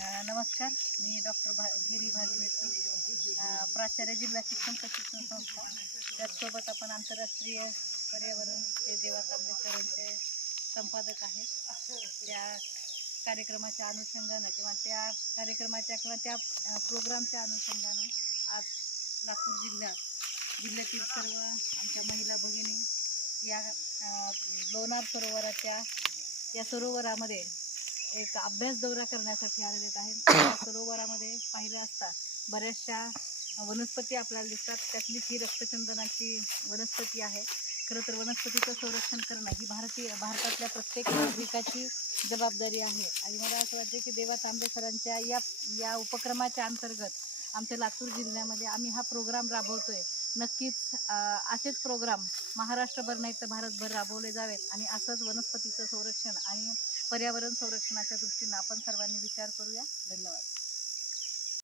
नमस्कार, मी डॉक्टर गिरी भागीरथी, प्राचार्य जिल्हा शिक्षण प्रशिक्षण संस्था. त्याचसोबत आपण आंतरराष्ट्रीय पर्यावरण ते देवा तांबे सरांचे संपादक आहेत. त्या कार्यक्रमाच्या अनुषंगानं किंवा त्या प्रोग्रामच्या अनुषंगानं आज लातूर जिल्ह्यातील सर्व आमच्या महिला भगिनी या लोणार या सरोवरामध्ये एक अभ्यास दौरा करण्यासाठी आलेले आहेत. त्या सरोवरामध्ये पाहिलं असता बऱ्याचशा वनस्पती आपल्याला दिसतात. त्यातलीच ही रक्तचंदनाची वनस्पती आहे. खरं तर वनस्पतीचं संरक्षण करणं ही भारतातल्या प्रत्येक नागरिकाची जबाबदारी आहे. आणि मला असं वाटतं की देवा तांबे सरांच्या या उपक्रमाच्या अंतर्गत आमच्या लातूर जिल्ह्यामध्ये आम्ही हा प्रोग्राम राबवतोय. नक्कीच असेच प्रोग्राम महाराष्ट्रभर नाही तर भारतभर राबवले जावेत आणि असंच वनस्पतीचं संरक्षण आणि पर्यावरण संरक्षणाच्या दृष्टीनं आपण सर्वांनी विचार करूया. धन्यवाद.